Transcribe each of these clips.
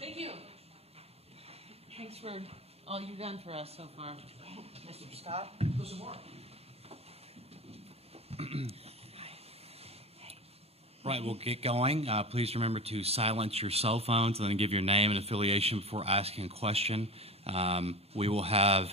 Thank you. Thanks for all you've done for us so far. Mr. Scott? Right, we'll get going. Please remember to silence your cell phones and then give your name and affiliation before asking a question. We will have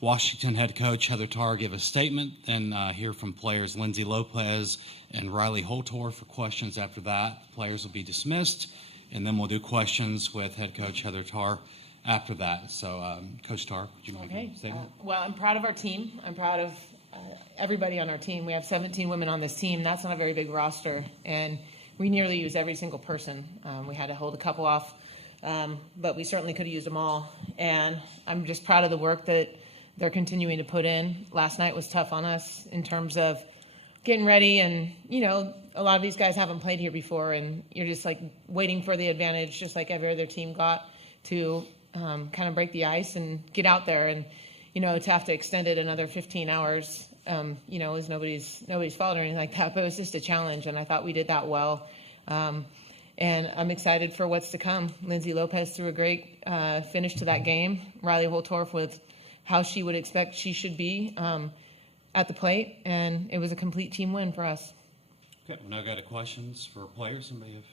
Washington head coach Heather Tarr give a statement, then hear from players Lindsay Lopez and Riley Holtor for questions after that. The players will be dismissed, and then we'll do questions with head coach Heather Tarr after that. So, Coach Tarr, would you mind giving a statement? Well, I'm proud of our team. I'm proud of everybody on our team. We have 17 women on this team. That's not a very big roster, and we nearly use every single person. We had to hold a couple off, but we certainly could have used them all. And I'm just proud of the work that they're continuing to put in. Last night was tough on us in terms of getting ready, and, you know, a lot of these guys haven't played here before, and you're just, like, waiting for the advantage, just like every other team got, to kind of break the ice and get out there. And, you know, to have to extend it another 15 hours, you know, is nobody's fault or anything like that, but it was just a challenge, and I thought we did that well. And I'm excited for what's to come. Lindsay Lopez threw a great finish to that game. Riley Holtorf with how she would expect she should be at the plate, and it was a complete team win for us. Okay, we now got questions for players. Somebody have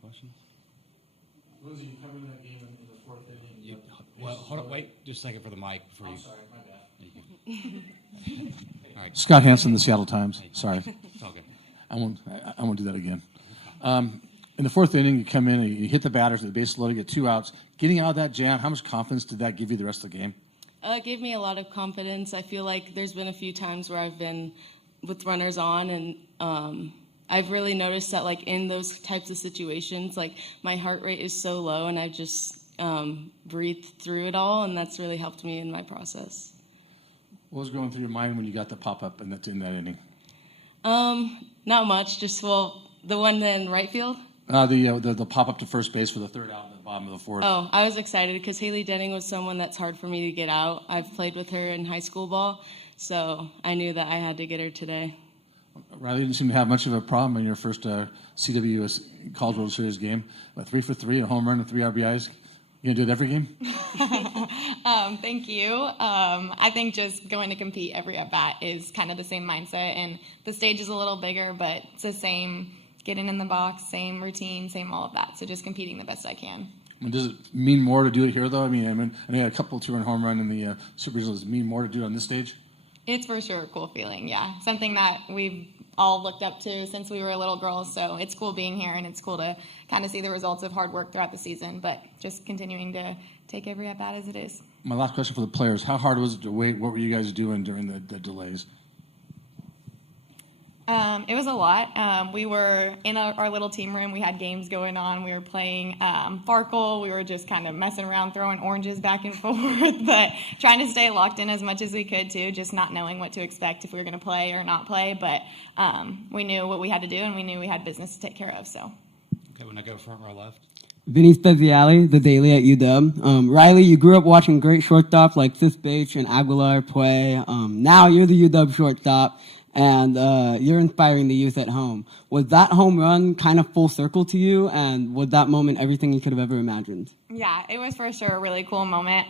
questions? Lindsay, you come in that game in the fourth inning. Well, hold on, wait just a second for the mic before you. I'm sorry, my bad. All right. Scott Hansen, the Seattle Times. Sorry, It's all good. I won't do that again. In the fourth inning, you come in and you hit the batters at the base loaded, get 2 outs. Getting out of that jam, how much confidence did that give you the rest of the game? It gave me a lot of confidence. I feel like there's been a few times where I've been with runners on, and I've really noticed that, like, in those types of situations, like, my heart rate is so low, and I just breathed through it all, and that's really helped me in my process. What was going through your mind when you got the pop-up in that inning? Not much, just, the one in right field? The pop-up to first base for the third out in the bottom of the fourth. Oh, I was excited because Haley Denning was someone that's hard for me to get out. I've played with her in high school ball, so I knew that I had to get her today. Riley didn't seem to have much of a problem in your first CWS College World Series game. 3 for 3, a home run and 3 RBIs. You gonna do it every game? Thank you. I think just going to compete every at-bat is kind of the same mindset, and the stage is a little bigger, but it's the same getting in the box, same routine, same all of that. So just competing the best I can. Does it mean more to do it here, though? I know you had a couple 2-run home run in the Super Regional. Does it mean more to do it on this stage? It's for sure a cool feeling, yeah. Something that we've all looked up to since we were little girls, so it's cool being here, and it's cool to kind of see the results of hard work throughout the season, but just continuing to take every at-bat as it is. My last question for the players, how hard was it to wait? What were you guys doing during the delays? It was a lot. We were in our little team room. We had games going on. We were playing Farkle. We were just kind of messing around, throwing oranges back and forth, but trying to stay locked in as much as we could, too, just not knowing what to expect if we were going to play or not play. But we knew what we had to do, and we knew we had business to take care of. So. Okay, when I go front row left. Vinny Speziale, The Daily at UW. Riley, you grew up watching great shortstops like Sis Bates and Aguilar play. Now you're the UW shortstop, and you're inspiring the youth at home. Was that home run kind of full circle to you, and was that moment everything you could have ever imagined? Yeah, it was for sure a really cool moment.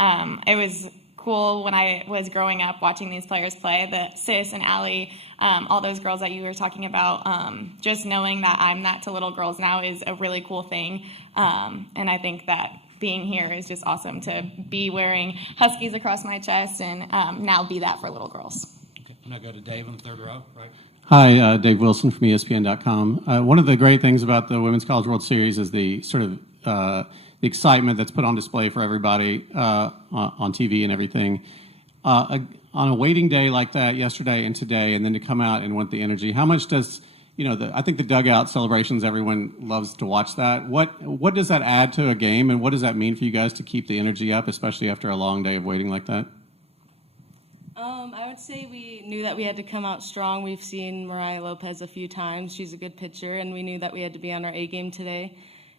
It was cool when I was growing up watching these players play, the Sis and Allie, all those girls that you were talking about. Just knowing that I'm that to little girls now is a really cool thing. And I think that being here is just awesome to be wearing Huskies across my chest and now be that for little girls. Okay, I'm going to go to Dave in the third row, right? Hi, Dave Wilson from ESPN.com. One of the great things about the Women's College World Series is the sort of the excitement that's put on display for everybody on TV and everything. On a waiting day like that yesterday and today, and then to come out and want the energy, how much does, I think the dugout celebrations, everyone loves to watch that. What does that add to a game, and what does that mean for you guys to keep the energy up, especially after a long day of waiting like that? I would say we knew that we had to come out strong. We've seen Mariah Lopez a few times. She's a good pitcher, and we knew that we had to be on our A game today.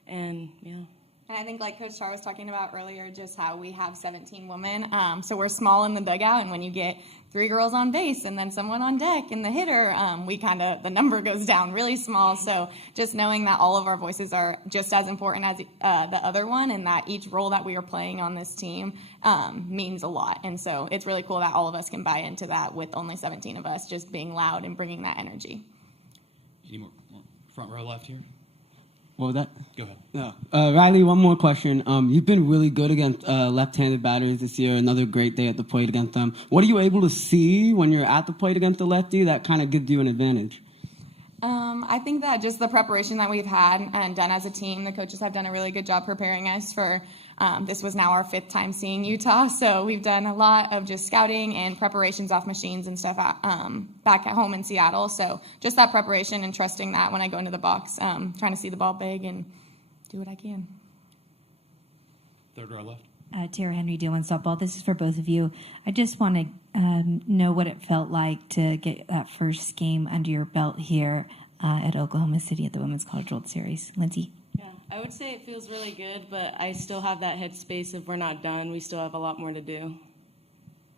And, And I think like Coach Tar was talking about earlier, just how we have 17 women. So we're small in the dugout, and when you get 3 girls on base and then someone on deck and the hitter, the number goes down really small. So just knowing that all of our voices are just as important as the other one, and that each role that we are playing on this team means a lot. And so it's really cool that all of us can buy into that with only 17 of us just being loud and bringing that energy. Any more front row left here? What was that? Go ahead. No. Riley, one more question. You've been really good against left-handed batters this year. Another great day at the plate against them. What are you able to see when you're at the plate against the lefty that kind of gives you an advantage? I think that just the preparation that we've had and done as a team, the coaches have done a really good job preparing us for this was now our 5th time seeing Utah. So we've done a lot of just scouting and preparations off machines and stuff back at home in Seattle. So just that preparation and trusting that when I go into the box, trying to see the ball big and do what I can. Third row left. Tara Henry, D1 Softball. This is for both of you. I just want to know what it felt like to get that first game under your belt here at Oklahoma City at the Women's College World Series. Lindsay? Yeah, I would say it feels really good, but I still have that headspace of we're not done. We still have a lot more to do.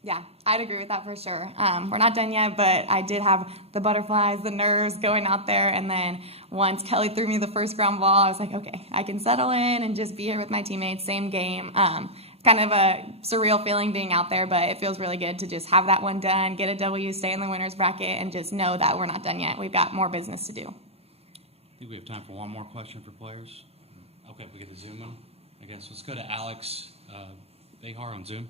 Yeah, I'd agree with that for sure. We're not done yet, but I did have the butterflies, the nerves going out there. And then once Kelly threw me the first ground ball, I was like, okay, I can settle in and just be here with my teammates, same game. Kind of a surreal feeling being out there, but it feels really good to just have that one done, get a W, stay in the winner's bracket, and just know that we're not done yet. We've got more business to do. I think we have time for one more question for players. Okay, we get the Zoom one. I guess let's go to Alex Behar on Zoom.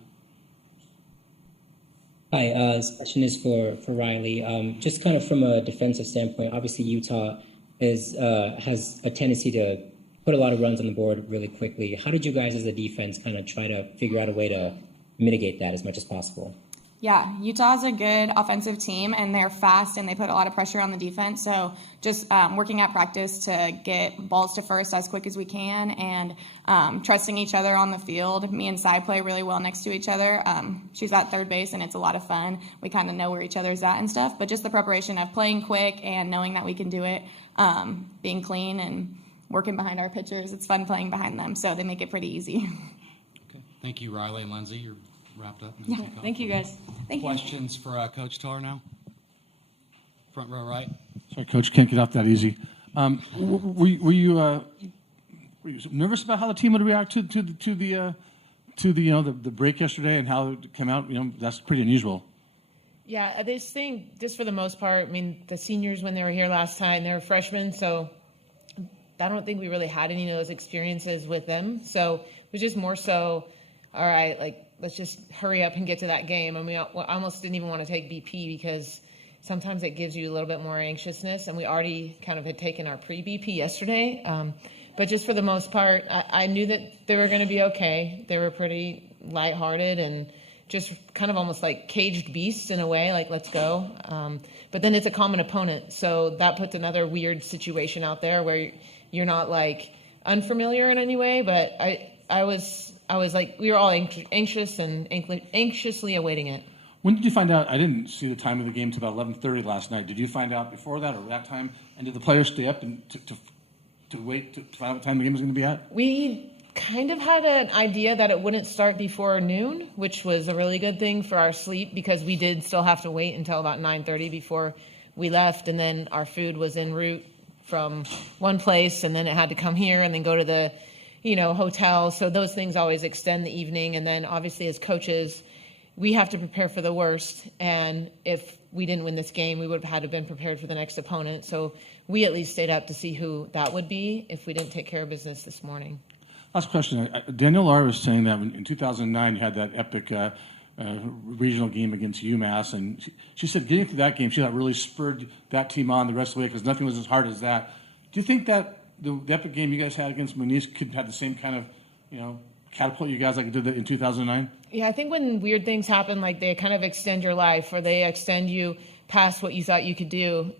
Hi, this question is for Riley. Just kind of from a defensive standpoint, obviously Utah has a tendency to put a lot of runs on the board really quickly. How did you guys as a defense kind of try to figure out a way to mitigate that as much as possible? Yeah, Utah's a good offensive team, and they're fast, and they put a lot of pressure on the defense. So just working at practice to get balls to first as quick as we can, and trusting each other on the field. Me and Sai play really well next to each other. She's at third base, and it's a lot of fun. We kind of know where each other's at and stuff. But just the preparation of playing quick and knowing that we can do it, being clean and working behind our pitchers. It's fun playing behind them, so they make it pretty easy. Okay, thank you, Riley and Lindsay. You're wrapped up. Yeah, thank you, guys. Thank you. Questions for Coach Tar now? Front row right. Sorry, Coach, can't get off that easy. Were you nervous about how the team would react to the break yesterday and how it came out? That's pretty unusual. Yeah, this thing, just for the most part, I mean, the seniors, when they were here last time, they were freshmen, so I don't think we really had any of those experiences with them. So it was just more so, all right, let's just hurry up and get to that game. I mean, I almost didn't even want to take BP because sometimes it gives you a little bit more anxiousness, and we already kind of had taken our pre-BP yesterday. But just for the most part, I knew that they were going to be okay. They were pretty lighthearted and just kind of almost like caged beasts in a way, like, let's go. But then it's a common opponent, so that puts another weird situation out there where you're not like unfamiliar in any way, but I was like, we were all anxious and anxiously awaiting it. When did you find out? I didn't see the time of the game until about 11:30 last night. Did you find out before that or that time? And did the players stay up and to wait to find out what time the game was going to be at? We kind of had an idea that it wouldn't start before noon, which was a really good thing for our sleep because we did still have to wait until about 9:30 before we left, and then our food was en route from one place, and then it had to come here and then go to the, hotel. So those things always extend the evening, and then obviously as coaches, we have to prepare for the worst, and if we didn't win this game, we would have had to been prepared for the next opponent. So we at least stayed up to see who that would be if we didn't take care of business this morning. Last question. Danielle Lar was saying that in 2009 you had that epic regional game against UMass, and she said getting to that game, she thought really spurred that team on the rest of the way because nothing was as hard as that. Do you think that the epic game you guys had against Muniz could have the same kind of, catapult you guys like it did in 2009? Yeah, I think when weird things happen, like they kind of extend your life or they extend you past what you thought you could do,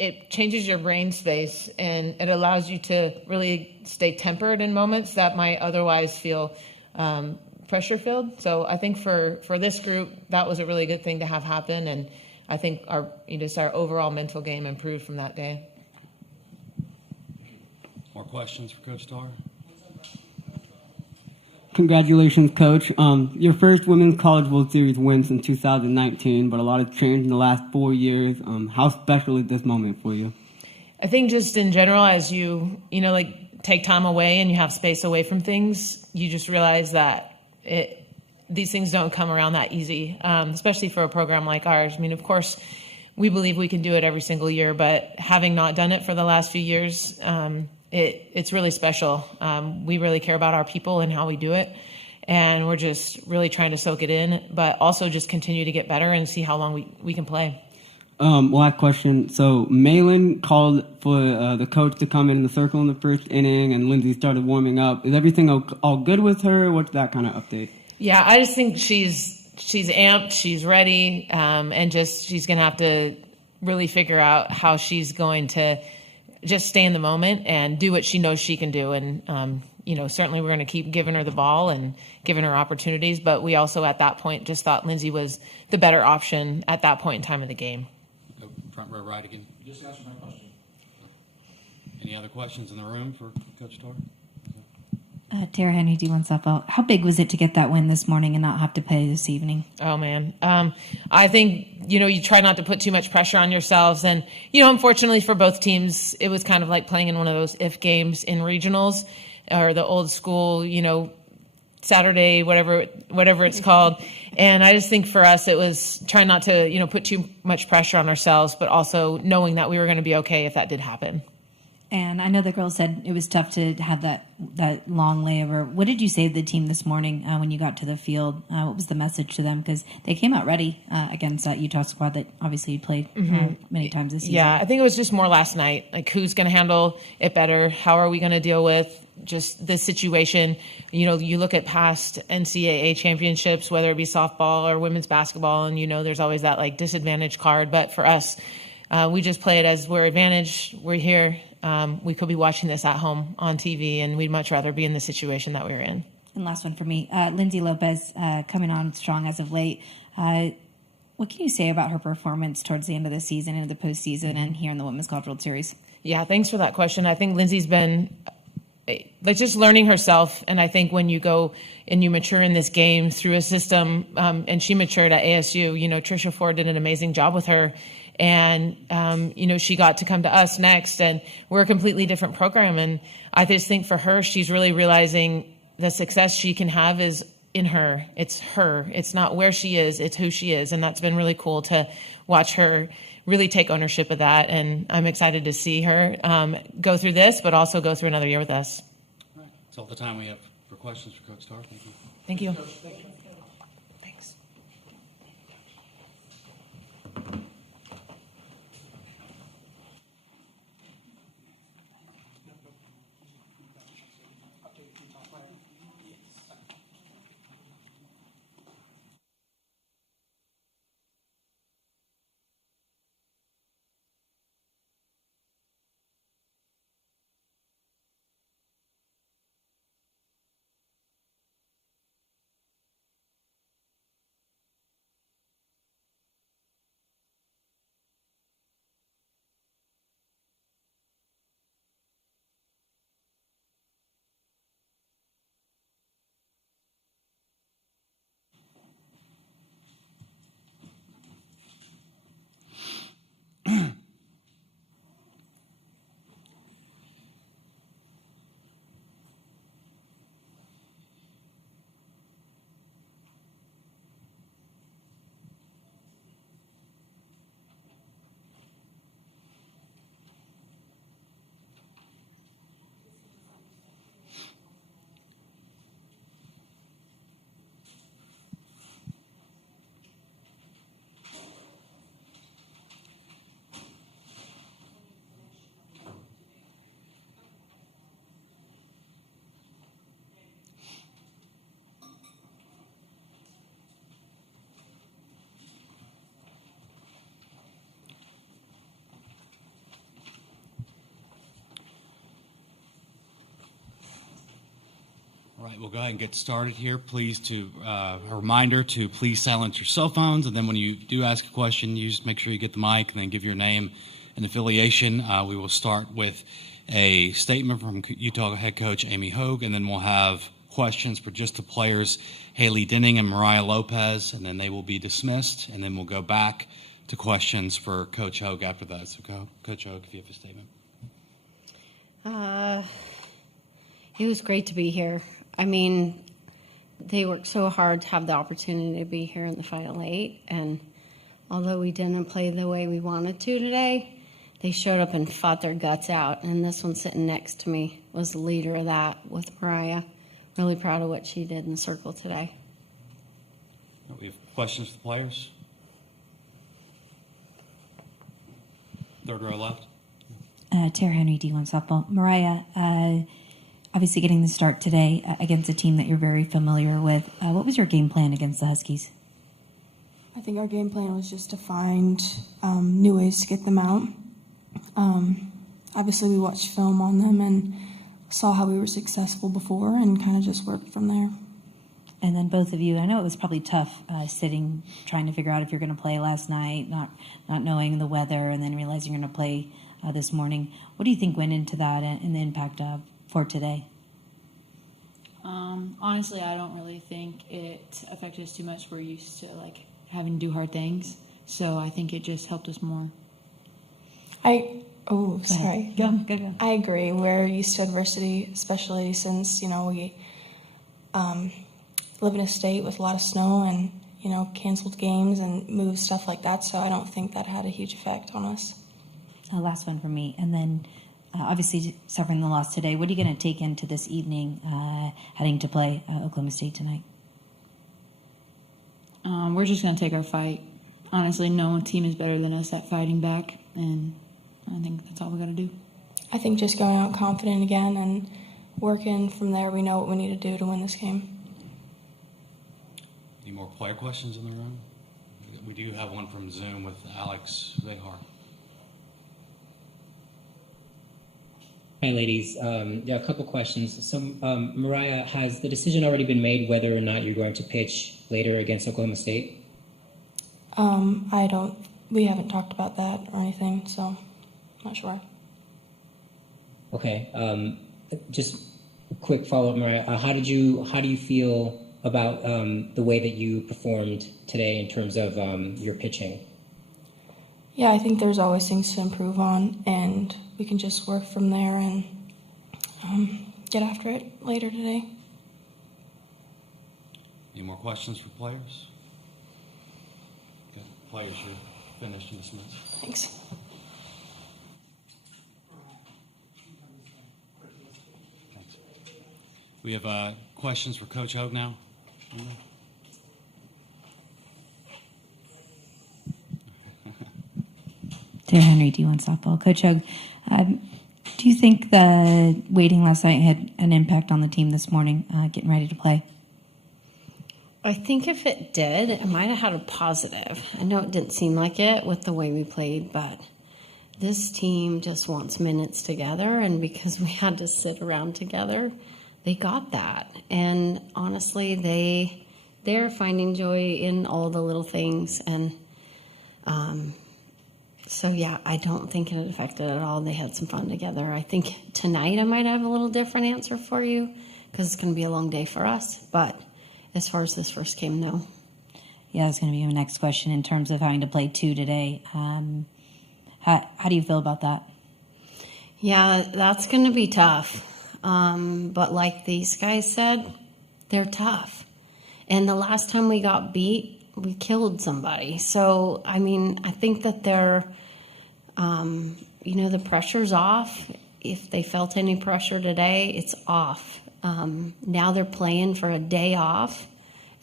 it changes your brain space and it allows you to really stay tempered in moments that might otherwise feel pressure filled. So I think for this group, that was a really good thing to have happen. And I think our overall mental game improved from that day. More questions for Coach Starr? Congratulations, Coach. Your first Women's College World Series wins in 2019, but a lot has changed in the last 4 years. How special is this moment for you? I think just in general, as you take time away and you have space away from things, you just realize that these things don't come around that easy, especially for a program like ours. I mean, of course, we believe we can do it every single year, but having not done it for the last few years, it's really special. We really care about our people and how we do it, and we're just really trying to soak it in, but also just continue to get better and see how long we can play. Last question. So Malin called for the coach to come in the circle in the first inning, and Lindsay started warming up. Is everything all good with her? What's that kind of update? Yeah, I just think she's amped, she's ready, and she's going to have to really figure out how she's going to just stay in the moment and do what she knows she can do. And, certainly we're going to keep giving her the ball and giving her opportunities, but we also at that point just thought Lindsay was the better option at that point in time of the game. Go front row right again. Just answer my question. Any other questions in the room for Coach Starr? Tara Henry, D1 softball. How big was it to get that win this morning and not have to play this evening? Oh, man. I think, you try not to put too much pressure on yourselves. And, unfortunately for both teams, it was kind of like playing in one of those if games in regionals or the old school, Saturday, whatever it's called. And I just think for us, it was trying not to, put too much pressure on ourselves, but also knowing that we were going to be okay if that did happen. And I know the girls said it was tough to have that long layover. What did you say to the team this morning when you got to the field? What was the message to them? Because they came out ready against that Utah squad that obviously you played many times this season. Yeah, I think it was just more last night. Like, who's going to handle it better? How are we going to deal with just this situation? You look at past NCAA championships, whether it be softball or women's basketball, and there's always that disadvantage card. But for us, we just play it as we're advantaged. We're here. We could be watching this at home on TV, and we'd much rather be in the situation that we were in. And last one for me, Lindsay Lopez coming on strong as of late. What can you say about her performance towards the end of the season, into the postseason, and here in the Women's College World Series? Yeah, thanks for that question. I think Lindsay's been just learning herself, and I think when you go and you mature in this game through a system, and she matured at ASU. Tricia Ford did an amazing job with her. And, she got to come to us next, and we're a completely different program. And I just think for her, she's really realizing the success she can have is in her. It's her. It's not where she is. It's who she is. And that's been really cool to watch her really take ownership of that. And I'm excited to see her go through this, but also go through another year with us. All right. That's all the time we have for questions for Coach Starr. Thank you. Thank you. All right, we'll go ahead and get started here. Please, a reminder to please silence your cell phones, and then when you do ask a question, you just make sure you get the mic and then give your name and affiliation. We will start with a statement from Utah head coach Amy Hogue, and then we'll have questions for just the players, Haley Denning and Mariah Lopez, and then they will be dismissed, and then we'll go back to questions for Coach Hogue after that. So, Coach Hogue, if you have a statement. It was great to be here. I mean, they worked so hard to have the opportunity to be here in the Final Eight, and although we didn't play the way we wanted to today, they showed up and fought their guts out, and this one sitting next to me was the leader of that with Mariah. Really proud of what she did in the circle today. We have questions for the players. Third row left. Tara Henry, D1 Softball. Mariah, obviously getting the start today against a team that you're very familiar with. What was your game plan against the Huskies? I think our game plan was just to find new ways to get them out. Obviously, we watched film on them and saw how we were successful before and kind of just worked from there. And then both of you, I know it was probably tough sitting, trying to figure out if you're going to play last night, not knowing the weather, and then realizing you're going to play this morning. What do you think went into that and the impact for today? Honestly, I don't really think it affected us too much. We're used to having to do hard things, so I think it just helped us more. Sorry. Go. I agree. We're used to adversity, especially since we live in a state with a lot of snow and canceled games and moved, stuff like that. So I don't think that had a huge effect on us. Last one from me, and then obviously suffering the loss today. What are you going to take into this evening, heading to play Oklahoma State tonight? We're just going to take our fight. Honestly, no team is better than us at fighting back, and I think that's all we got to do. I think just going out confident again and working from there. We know what we need to do to win this game. Any more player questions in the room? We do have one from Zoom with Alex Behar. Hi, ladies. A couple questions. So, Mariah, has the decision already been made whether or not you're going to pitch later against Oklahoma State? We haven't talked about that or anything, so I'm not sure. Okay. Just a quick follow-up, Mariah. How do you feel about the way that you performed today in terms of your pitching? Yeah, I think there's always things to improve on, and we can just work from there and get after it later today. Any more questions for players? Okay. Players, you're finished and dismissed. Thanks. Thanks. We have questions for Coach Hogue now. Tara Henry, D1 Softball. Coach Hogue, do you think the waiting last night had an impact on the team this morning, getting ready to play? I think if it did, it might have had a positive. I know it didn't seem like it with the way we played, but this team just wants minutes together, and because we had to sit around together, they got that. And honestly, they're finding joy in all the little things, and so yeah, I don't think it affected at all. They had some fun together. I think tonight I might have a little different answer for you because it's going to be a long day for us, but as far as this first game, no. Yeah, that's going to be my next question in terms of having to play two today. How do you feel about that? Yeah, that's going to be tough. But like these guys said, they're tough. And the last time we got beat, we killed somebody. So, I mean, I think that they're, the pressure's off. If they felt any pressure today, it's off. Now they're playing for a day off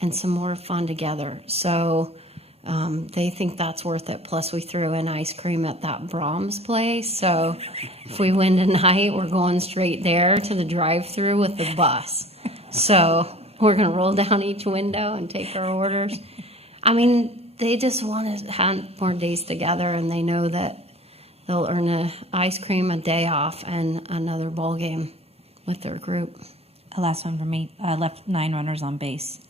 and some more fun together. So they think that's worth it. Plus, we threw in ice cream at that Brahms place. So if we win tonight, we're going straight there to the drive-thru with the bus. So we're going to roll down each window and take our orders. I mean, they just want to have more days together, and they know that they'll earn ice cream, a day off, and another ball game with their group. last one for me. Left 9 runners on base.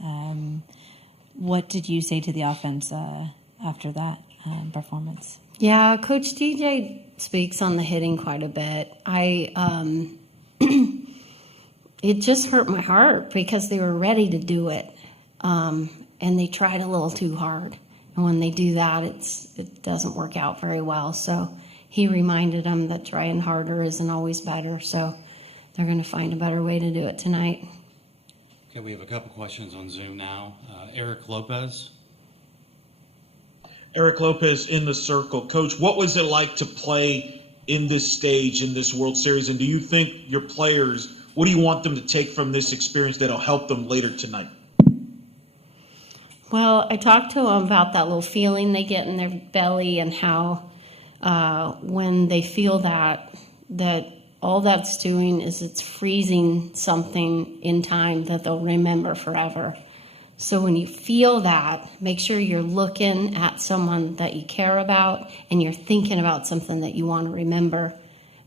What did you say to the offense after that performance? Yeah, Coach DJ speaks on the hitting quite a bit. It just hurt my heart because they were ready to do it, and they tried a little too hard. And when they do that, it doesn't work out very well. So he reminded them that trying harder isn't always better. So they're going to find a better way to do it tonight. Okay, we have a couple questions on Zoom now. Eric Lopez. Eric Lopez in the circle. Coach, what was it like to play in this stage, in this World Series? And do you think your players, what do you want them to take from this experience that'll help them later tonight? Well, I talked to them about that little feeling they get in their belly and how when they feel that all that's doing is it's freezing something in time that they'll remember forever. So when you feel that, make sure you're looking at someone that you care about and you're thinking about something that you want to remember,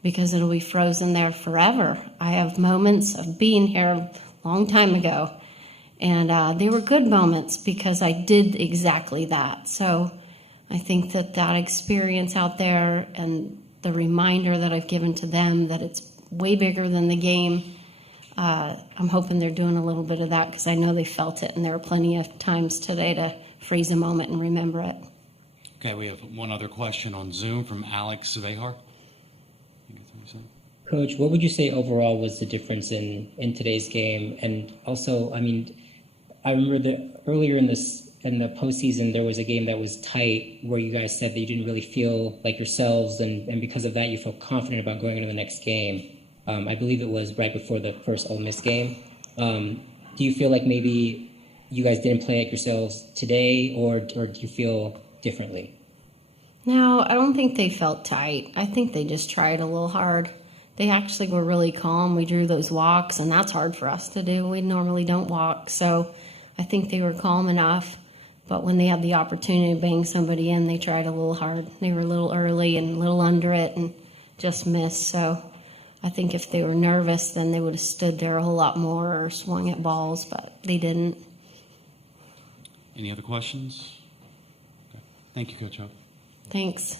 because it'll be frozen there forever. I have moments of being here a long time ago, and they were good moments because I did exactly that. So I think that experience out there and the reminder that I've given to them that it's way bigger than the game, I'm hoping they're doing a little bit of that because I know they felt it, and there were plenty of times today to freeze a moment and remember it. Okay, we have one other question on Zoom from Alex Vehar. Coach, what would you say overall was the difference in today's game? And also, I mean, I remember that earlier in the postseason, there was a game that was tight where you guys said that you didn't really feel like yourselves, and because of that, you felt confident about going into the next game. I believe it was right before the first Ole Miss game. Do you feel like maybe you guys didn't play like yourselves today, or do you feel differently? No, I don't think they felt tight. I think they just tried a little hard. They actually were really calm. We drew those walks, and that's hard for us to do. We normally don't walk, so I think they were calm enough. But when they had the opportunity to bang somebody in, they tried a little hard. They were a little early and a little under it and just missed. So I think if they were nervous, then they would have stood there a whole lot more or swung at balls, but they didn't. Any other questions? Okay. Thank you, Coach Hope. Thanks.